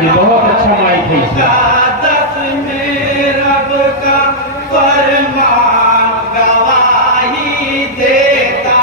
जी बहुत अच्छा माइक है इसका। रब का फरमान गवाही देता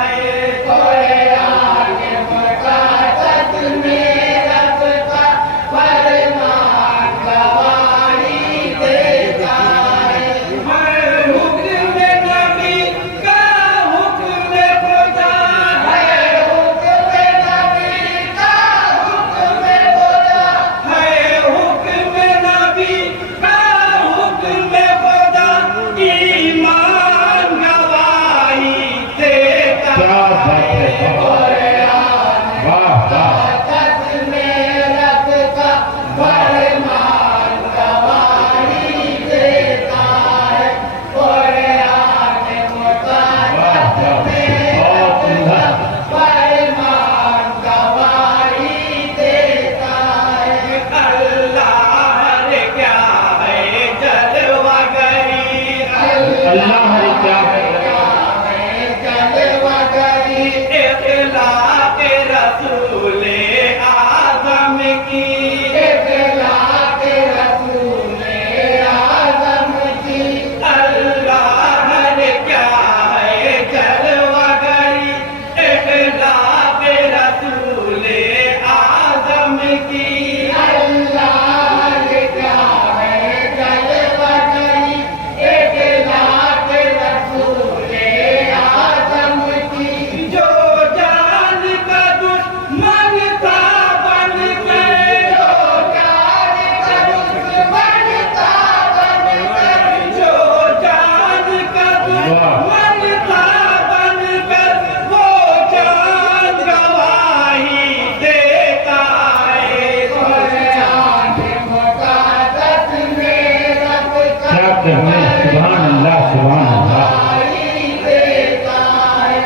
है। कुरान मुक़द्दस में रब का फरमान गवाही देता है। हर हुक्म नबी का हुक्म खुदा है। हुक्म नबी का हुक्म खुदा है। हुक्म नबी का हुक्म खुदा ईमान गवाही देता है। क्या बात है, वाह वाह। मुक़द्दस में रब का फरमान गवाही देता है। कुरान मुक़द्दस में रब का फरमान गवाही देता है। अल्लाह रे क्या है जलवागरी। अल्लाह रे क्या है जलवागरी। इख़लाक़ रसूले आज़म की। इख़लाक़ रसूले आज़म की। अल्लाह रे क्या है जलवागरी। इख़लाक़ रसूले आज़म की। अल्लाह रे क्या है जलवागरी। इख़लाक़ रसूले आज़म की। जो जान का दुश्मन था बन गए। जो जान का दुश्मन था बन गए। जो जान का दुश्मन था बन कर वो जान गवाही देता है। कुरान मुक़द्दस में रब का क्या कहने, सुभान अल्लाह सुभान अल्लाह। गवाही देता है।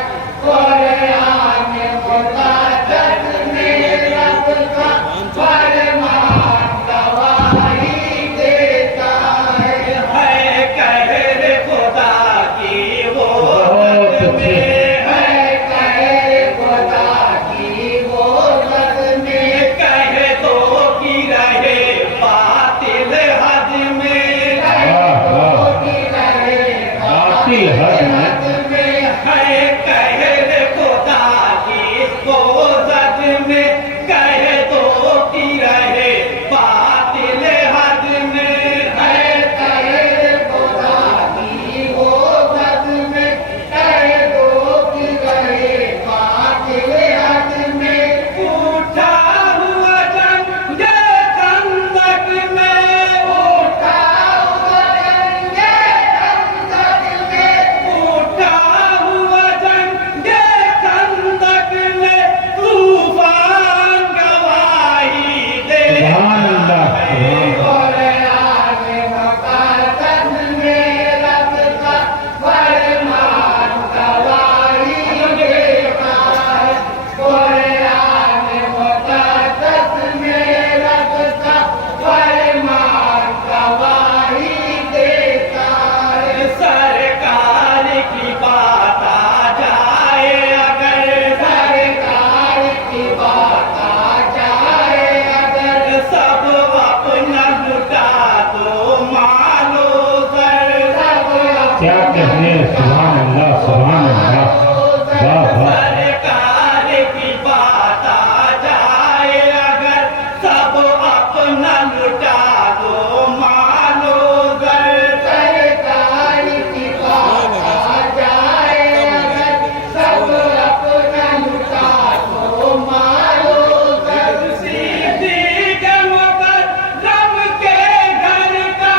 कुरान मुक़द्दस में रब का फरमान गवाही देता है। कहर खुदा की वो बहुत ज़द अच्छे। में है। कहर खुदा की वो ज़द में। कह दो कि रहे बातिल हद में। वाह वाह। कि रहे बातिल हद में। है। कहर खुदा की वो ज़द में। कह दो कि रहे बातिल हद में है। कहर खुदा की वो ज़द में। कह दो कि रहे बातिल हद में। उठा हुआ जंग खंदक में। उठा हुआ जंग खंदक में। उठा हुआ जंग खंदक में तूफान गवाही देता सुभान अल्लाह है। सुभान। कुरान मुक़द्दस में रब का फरमान गवाही देता है। कुरान मुक़द्दस में रब का फरमान गवाही देता है। सरकार की बात आ जाए अगर। सरकार की बात आ जाए अगर। सब अपना लुटा दो मालो सर। सब क्या कहने, सुभान अल्लाह सुभान अल्लाह। वाह वाह। सरकार की बात आ जाए अगर। सब अपना लुटा दो मालो सर। सरकार की बात आ जाए अगर। सब अपना लुटा दो मालो सर। सिद्दीक़ मुक़र्रम के घर का।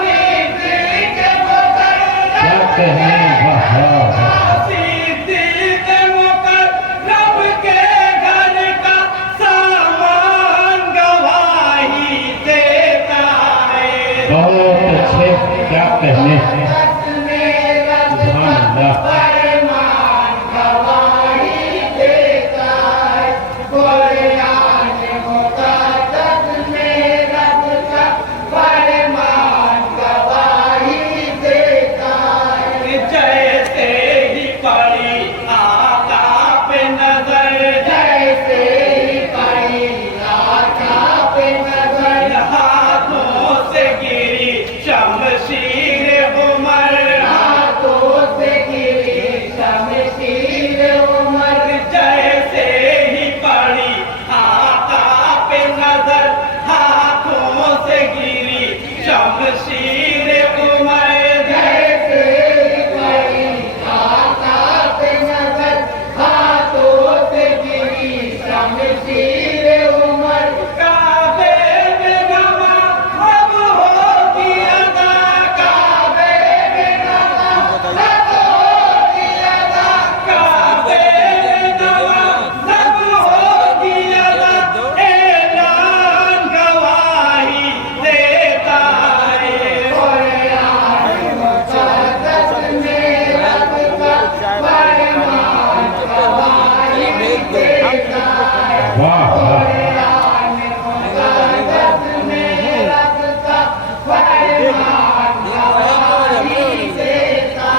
सिद्दीक़ मुक़र्रम क्या कहने, वाह वाह वाह। सिद्दीक़ मुक़र्रम के घर का सामान गवाही देता है। बहुत अच्छे, क्या कहने, मुक़द्दस में रब सुभान का अल्लाह। फरमान गवाही देता है। कुरान मुक़द्दस में रब का फरमान गवाही देता है। जैसे ही पड़ी आका पे नजर। जैसे ही पड़ी आका पे नजर। शमशीर उमर जैसे कोई आता पे नजर हाथों से गिरी शमशीर उमर काबे में नमाज़ होगी अदा काबे में नमाज़ होगी अदा काबे में नमाज़ होगी अदा ऐलान गवाही देता है कुरान मुक़द्दस में रब का फरमान गवाही देता है वाह वाह कुरान मुक़द्दस में रब का फरमान गवाही देता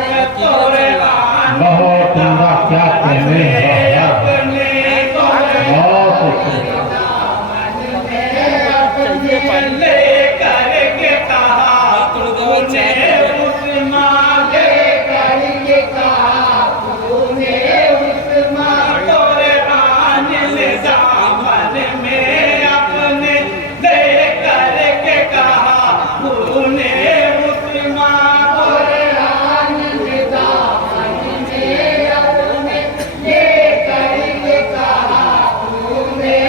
है कुरान बहुत उम्दा, क्या कहने, वाह वाह, अपने बहुत अच्छे। ले करके कहा तूने उस्मान ले करके कहा तूने उस्मान कुरान ने दामन में अपने ले करके कहा तूने उस्मान कुरान ने दामन में अपने ले करके कहा तूने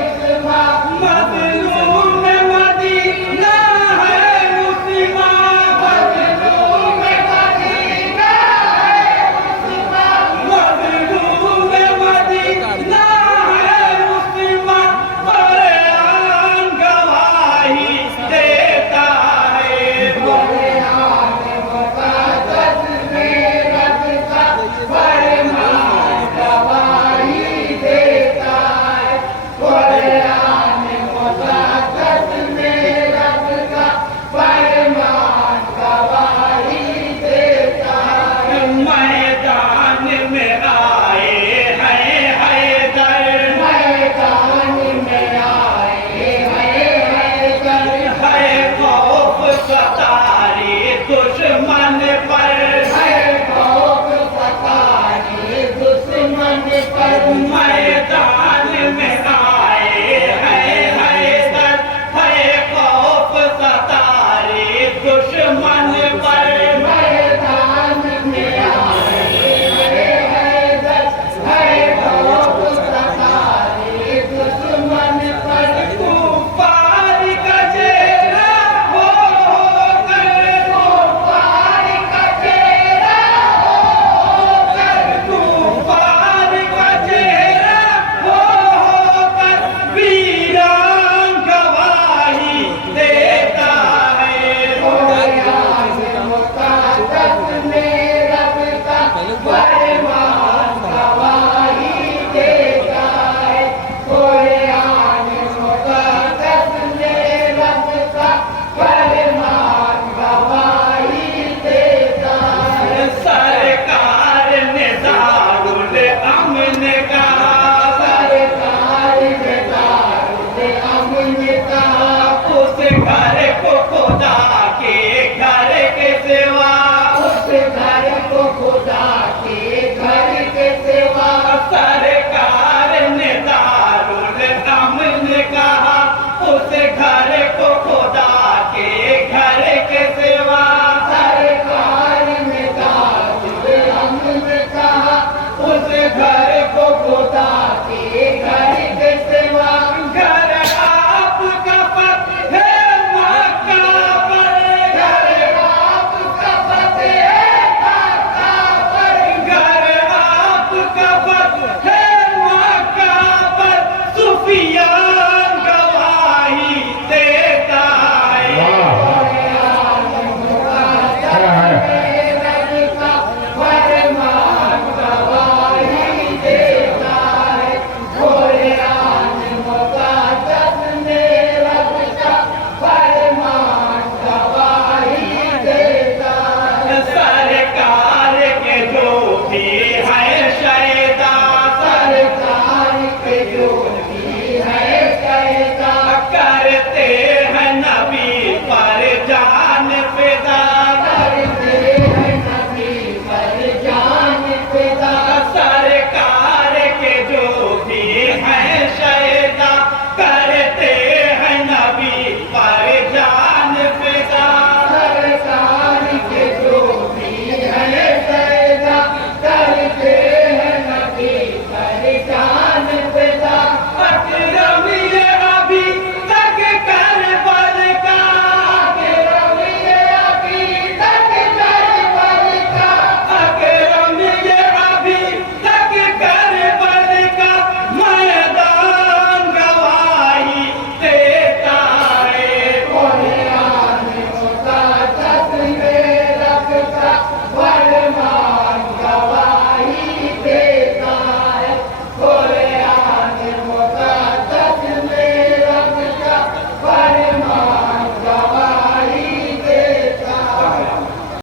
उस्मान मज़लूम मदीना है मुस्लिमान मज़लूम मदीना है मुस्लिमान मज़लूम मदीना है मुस्लिमान कुरान गवाही देता है कुरान मुक़द्दस में रब का फरमान गवाही देता है कुरान मुक़द्दस में रब का फरमान गवाही देता है मैदान में आए हैं हैदर मैदान में आए हैं हैदर है खौफ सतारी दुश्मन पर है खौफ सतारी दुश्मन पर मैदान में आए हैं हैदर है खौफ सतारी दुश्मन पर मैदान में आए हैं हैदर है खौफ सतारी दुश्मन पर कुफ्फार का चेहरा हो कर कुफ्फार का चेहरा हो कर कुफ्फार का चेहरा हो कर वीरान गवाही देता है कुरान मुक़द्दस में रब का फरमान गवाही देता है कुरान मुक़द्दस में रब का फरमान गवाही देता है सरकार ने दारुल अमन कहा सरकार ने दारुल अमन कहा उस घर को खुदा के घर के सिवा उस घर को खुदा के घर के सिवा सरकार ने दारुल अमन कहा उस घर को